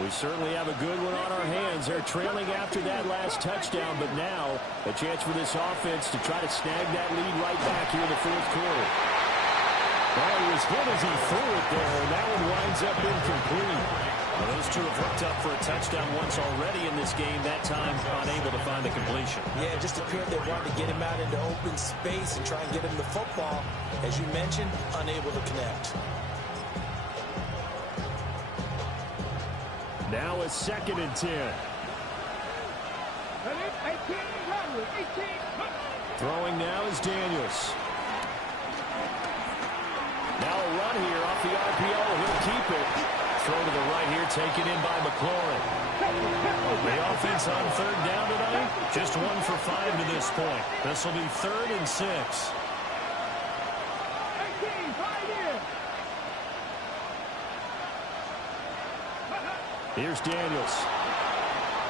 We certainly have a good one on our hands. They're trailing after that last touchdown, but now a chance for this offense to try to snag that lead right back here in the 4th quarter. Well, he was hit as he threw it there, and that one winds up incomplete. Well, those two have hooked up for a touchdown once already in this game, that time unable to find the completion. Yeah, it just appeared they wanted to get him out into open space and try and get him the football. As you mentioned, unable to connect. Now a 2nd and 10. 18. Throwing now is Daniels. Now a run here off the RPO. He'll keep it. Throw to the right here, taken in by McLaurin. The offense on 3rd down tonight, just 1 for 5 to this point. This will be 3rd and 6. 18, 5 in. Here's Daniels.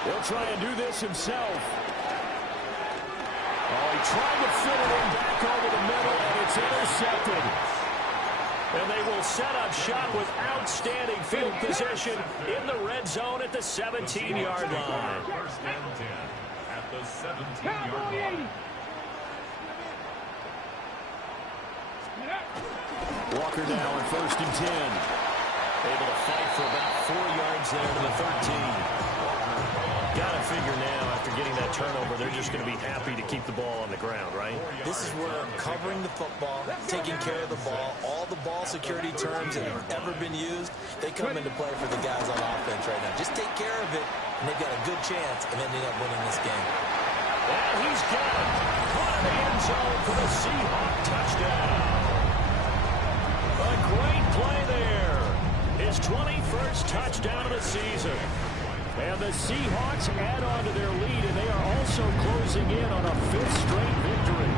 He'll try and do this himself. Oh, he tried to fit it in back over the middle, and it's intercepted. And they will set up shop with outstanding field position in the red zone at the 17-yard line. 1st and 10 at the 17-yard line. Walker now on 1st and 10. Able to fight for about 4 yards there to the 13. Got to figure now, after getting that turnover, they're just going to be happy to keep the ball on the ground, right? This is where covering the football, taking care of the ball, all the ball security terms that have ever been used, they come into play for the guys on offense right now. Just take care of it, and they've got a good chance of ending up winning this game. And he's got it. Caught in the end zone for the Seahawk touchdown. A great play there. His 21st touchdown of the season. And the Seahawks add on to their lead, and they are also closing in on a 5th straight victory.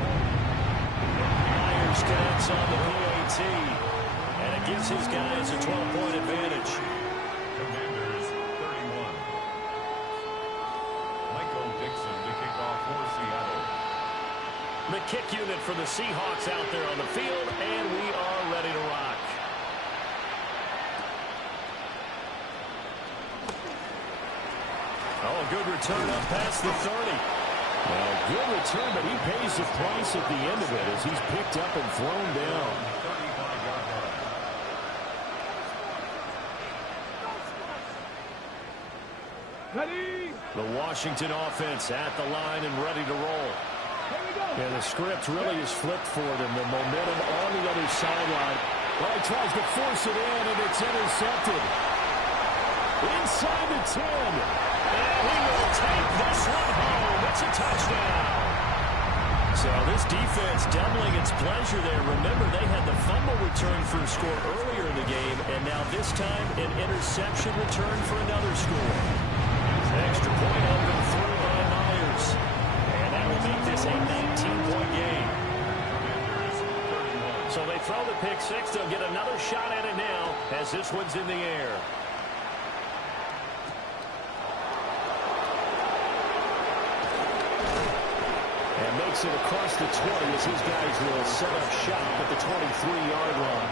Myers connects on the PAT, and it gives his guys a 12-point advantage. Commanders 31. Michael Dixon to kick off for Seattle. The kick unit for the Seahawks out there on the field, and we are ready to rock. Oh, a good return up past the 30. Well, good return, but he pays the price at the end of it as he's picked up and thrown down. 35-yard line. Ready. The Washington offense at the line and ready to roll. Here we go. And the script really is flipped for them. The momentum on the other sideline. Well, he tries to force it in, and it's intercepted. Inside the 10. And he will take this one home. It's a touchdown. So this defense doubling its pleasure there. Remember, they had the fumble return for a score earlier in the game, and now this time an interception return for another score. Extra point open through by Myers. And that will make this a 19-point game. So they throw the pick six. They'll get another shot at it now as this one's in the air. Makes it across the 20 as his guys will set up shop at the 23-yard line.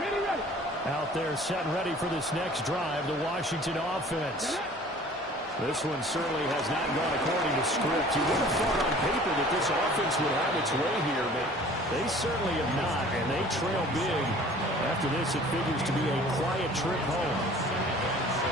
Ready. Out there set and ready for this next drive, the Washington offense. This one certainly has not gone according to script. You would have thought on paper that this offense would have its way here, but they certainly have not, and they trail big. After this, it figures to be a quiet trip home.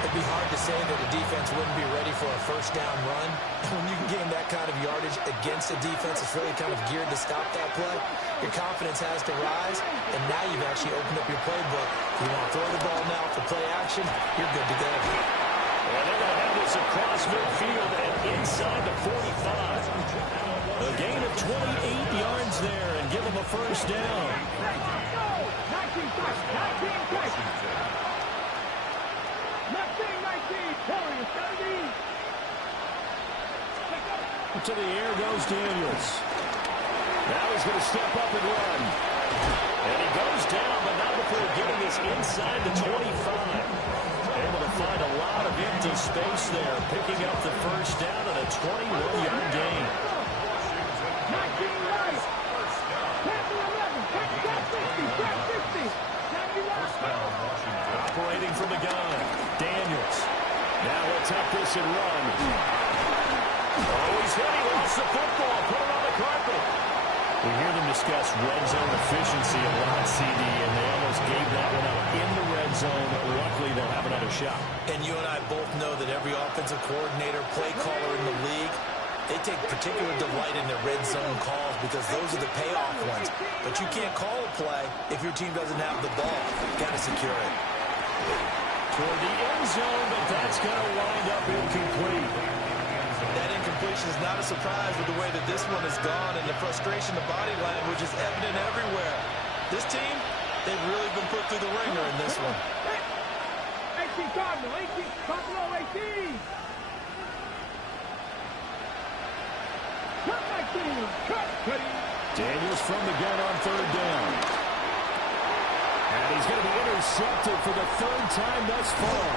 It'd be hard to say that the defense wouldn't be ready for a first down run. When you can gain that kind of yardage against a defense that's really kind of geared to stop that play, your confidence has to rise, and now you've actually opened up your playbook. If you want to throw the ball now for play action, you're good to go. And they're going to have this across midfield and inside the 45. A gain of 28 yards there and give them a first down. 19 to the air goes Daniels. Now he's going to step up and run. And he goes down, but not before getting this inside the 25. Able to find a lot of empty space there, picking up the first down and a 21-yard gain. 19 right. Pass to 11. Pass 60. Operating from the gun, Daniels. Now he'll take this and run. Oh, he's hit. He lost the football. Put it on the carpet. We hear them discuss red zone efficiency a lot, CD, and they almost gave that one up in the red zone. Luckily, they'll have another shot. And you and I both know that every offensive coordinator, play caller in the league, they take particular delight in their red zone calls because those are the payoff ones. But you can't call a play if your team doesn't have the ball. Got to secure it. Toward the end zone, but that's going to wind up incomplete. That incompletion is not a surprise with the way that this one has gone, and the frustration, the body language is evident everywhere. This team, they've really been put through the ringer in this one. 18 Cardinal, 18 Buffalo, 18. Cut 19. Cut. Daniels from the gun on third down. And he's going to be intercepted for the third time thus far.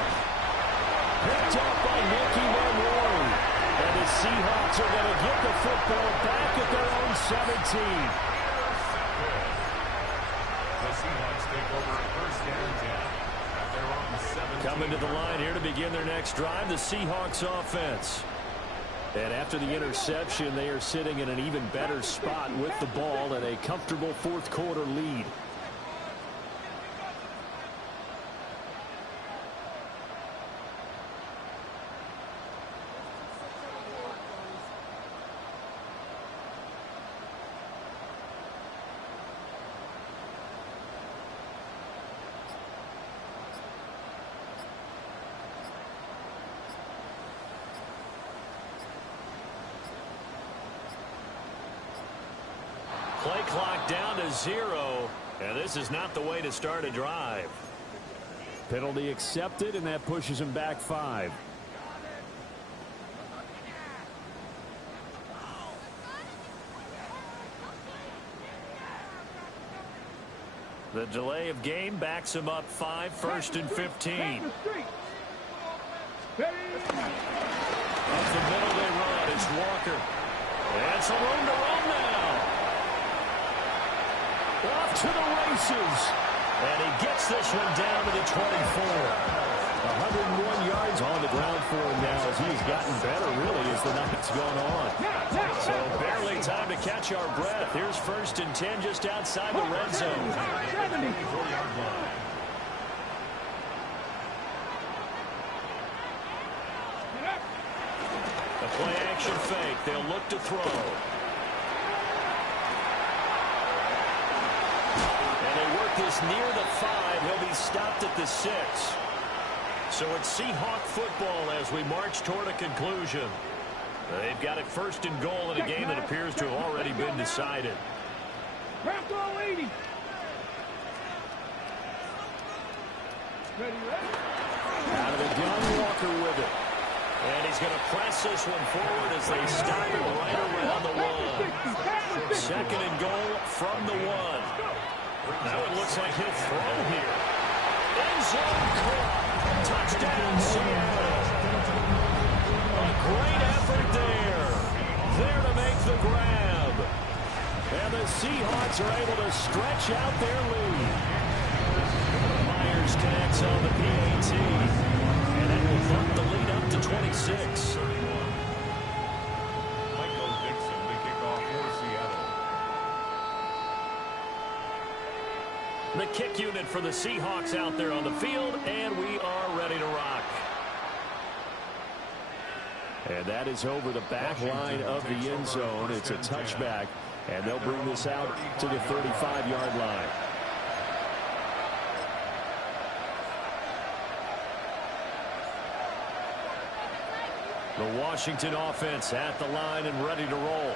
Picked up by Nicky Manwari. And the Seahawks are going to get the football back at their own 17. The Seahawks take over first and 10 at their own 17. Coming to the line here to begin their next drive, the Seahawks offense. And after the interception, they are sitting in an even better spot with the ball and a comfortable fourth quarter lead. Play clock down to 0, and this is not the way to start a drive. Penalty accepted, and that pushes him back 5. The delay of game backs him up 5, first and 15. Up the middle they run. It's Walker. And some room to run now. Off to the races. And he gets this one down to the 24. 101 yards on the ground for him now as he's gotten better, really, as the night's gone on. So barely time to catch our breath. Here's first and 10 just outside the red zone. A play action fake. They'll look to throw. This near the 5. He'll be stopped at the 6. So it's Seahawk football as we march toward a conclusion. They've got it first and goal in a game that appears to have already been decided. Out of the gun, Walker with it. And he's going to press this one forward as they stop it right around the 1. Second and goal from the 1. Now it looks like he'll throw here. End zone caught. Touchdown, Seattle. A great effort there. There to make the grab. And the Seahawks are able to stretch out their lead. Myers connects on the PAT. And it will bump the lead up to 26. The kick unit for the Seahawks out there on the field, and we are ready to rock. And that is over the back line of the end zone. It's a touchback, and they'll bring this out to the 35-yard line. The Washington offense at the line and ready to roll.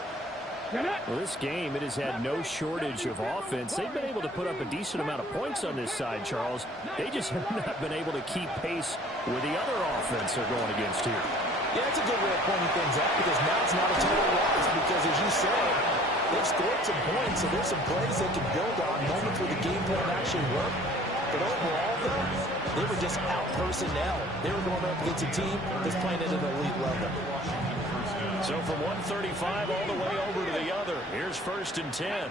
Well, this game, it has had no shortage of offense. They've been able to put up a decent amount of points on this side, Charles. They just have not been able to keep pace with the other offense they're going against here. Yeah, it's a good way of pointing things out because now it's not a total loss because, as you said, they've scored some points, so there's some plays they can build on, moments where the game plan actually worked. But overall, though, they were just out personnel. They were going up against a team that's playing at an elite level. So from 135 all the way over to the other. Here's 1st and 10.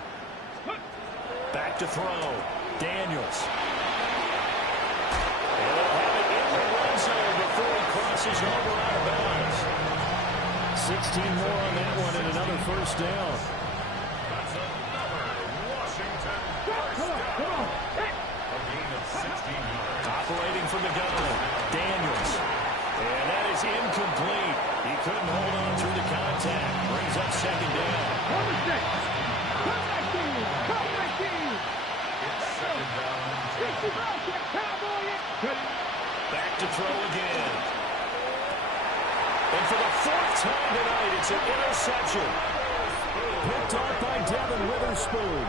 Back to throw. Daniels. And they'll have it in the red zone before he crosses over out of bounds. 16 more on that one and another 1st down. That's another Washington first down. A gain of 16 yards. Operating from the gun. Daniels. And that is incomplete. He couldn't hold on through the contact. Brings up 2nd down. Number 6. Come back team. Come back team. It's 2nd down. Back to throw again. And for the 4th time tonight, it's an interception. Picked off by Devin Witherspoon.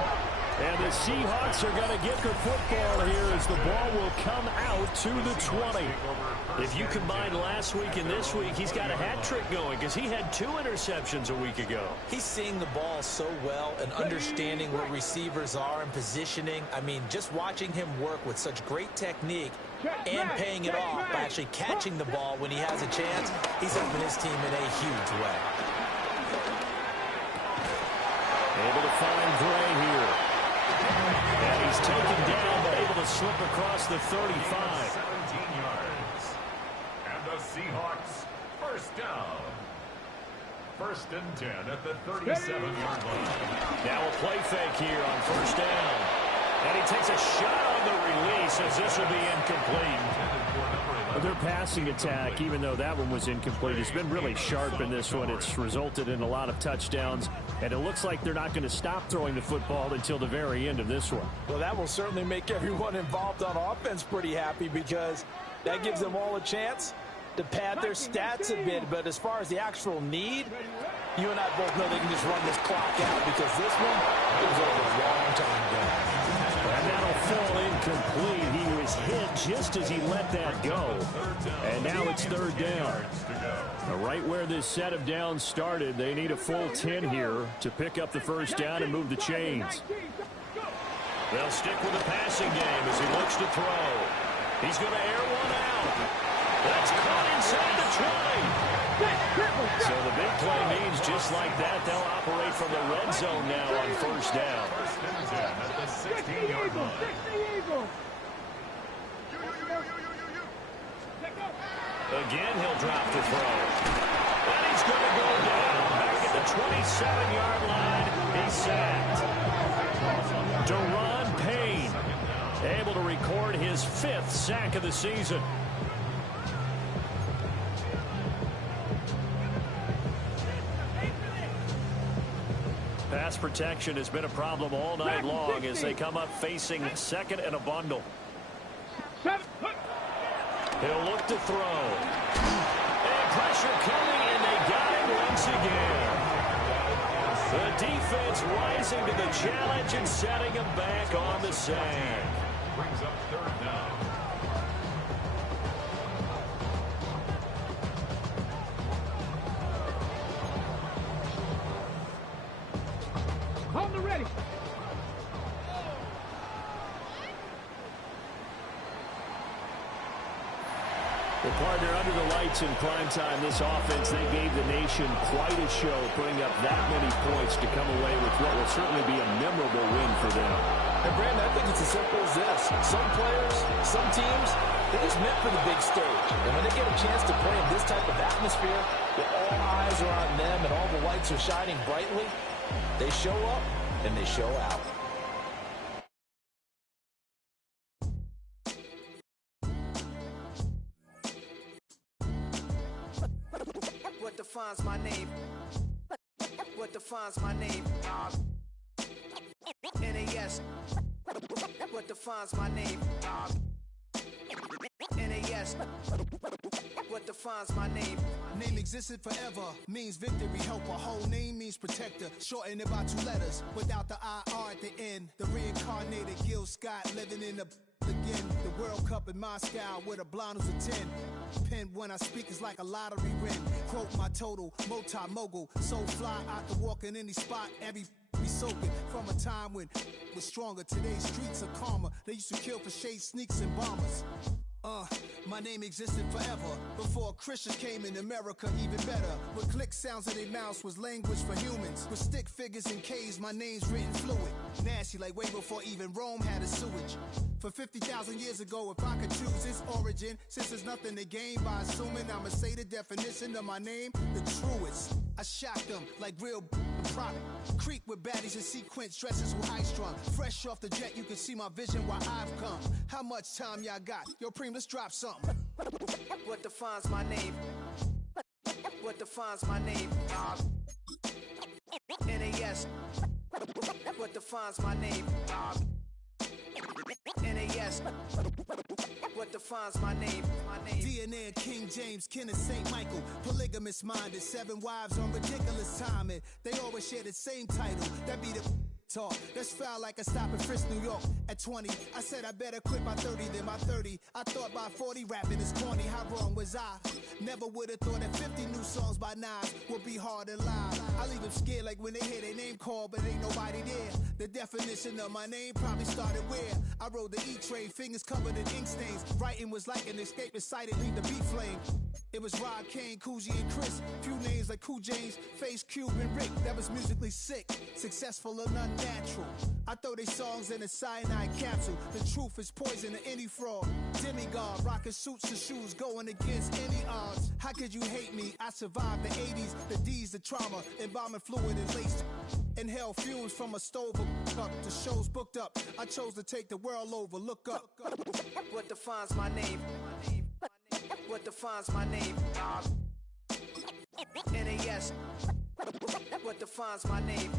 And the Seahawks are going to get the football here as the ball will come out to the 20. If you combine last week and this week, he's got a hat trick going because he had 2 interceptions a week ago. He's seeing the ball so well and understanding where receivers are and positioning. I mean, just watching him work with such great technique and paying it off by actually catching the ball when he has a chance, he's helping his team in a huge way. Able to find Gray here. And he's taken down, but able to slip across the 35. 17 yards. And the Seahawks first down. 1st and 10 at the 37-yard line. Now a play fake here on 1st down. And he takes a shot on the release as this will be incomplete. Their passing attack, even though that one was incomplete, has been really sharp in this one. It's resulted in a lot of touchdowns, and it looks like they're not going to stop throwing the football until the very end of this one. Well, that will certainly make everyone involved on offense pretty happy because that gives them all a chance to pad their stats a bit. But as far as the actual need, you and I both know they can just run this clock out because this one is over a long time ago. And that'll fall incomplete. He was hit just as he let that go. And now it's 3rd down. Right where this set of downs started, they need a full 10 here to pick up the 1st down and move the chains. They'll stick with the passing game as he looks to throw. He's going to air one out. That's caught inside the 20. So the big play means just like that, they'll operate from the red zone now on 1st down. 1st and 10 at the 16-yard line. Again, he'll drop to throw. And he's going to go down back at the 27-yard line. He's sacked. Deron Payne able to record his 5th sack of the season. Pass protection has been a problem all night long as they come up facing 2nd and a bundle. He'll look to throw. And pressure coming, and they got him once again. The defense rising to the challenge and setting him back on the sack. Brings up 3rd down. On the ready. Well, partner, under the lights in prime time, this offense, they gave the nation quite a show, putting up that many points to come away with what will certainly be a memorable win for them. And, Brandon, I think it's as simple as this. Some players, some teams, They're just meant for the big stage. And when they get a chance to play in this type of atmosphere, where all eyes are on them and all the lights are shining brightly, they show up and they show out. What defines my name? What defines my name? NAS. What defines my name? NAS. What defines my name? Name existed forever, means victory, helper. Whole name means protector, shortened it by 2 letters, without the IR at the end. The reincarnated Gil Scott, living in the again. The World Cup in Moscow, with a blind who's a 10. Pen when I speak is like a lottery win. Quote my total, multi-mogul, so fly I can walk in any spot, every be soaking from a time when was stronger. Today's streets are calmer. They used to kill for shade sneaks and bombers. My name existed forever before Christians came in America, even better. With click sounds in their mouths was language for humans. With stick figures and K's, my name's written fluid. Nasty like way before even Rome had a sewage. For 50,000 years ago, if I could choose its origin, since there's nothing to gain by assuming, I'ma say the definition of my name, the truest. I shock them like real product. Creep with baddies in sequence, dresses with high strung. Fresh off the jet, you can see my vision where I've come. How much time y'all got? Yo, Preem, let's drop something. What defines my name? What defines my name? NAS. What defines my name? NAS. What defines my name? DNA of King James, kin of St. Michael. Polygamous minded, 7 wives on ridiculous timing. They always share the same title. That be the talk. That's foul like a stop in Frisk, New York. At 20, I said I better quit by 30 than by 30. I thought by 40 rapping is corny. How wrong was I? Never would have thought that 50 new songs by Nas would be hard to lie. I leave them scared like when they hear their name called, but ain't nobody there. The definition of my name probably started where I rode the E-train, fingers covered in ink stains. Writing was like an escape excited, leave the beat flame. It was Rob, Kane, Coogee, and Chris. Few names like Cool James, Face, Cube, and Rick. That was musically sick, successful and unnatural. I throw they songs in a cyanide capsule. The truth is poison to any fraud. Demigod, rocking suits and shoes, going against any odds. How could you hate me? I survived the 80s, the D's, the trauma, embalming fluid and lace. Inhale fumes from a stove up to shows booked up. I chose to take the world over. Look up. What defines my name? What defines my name? NAS. What defines my name?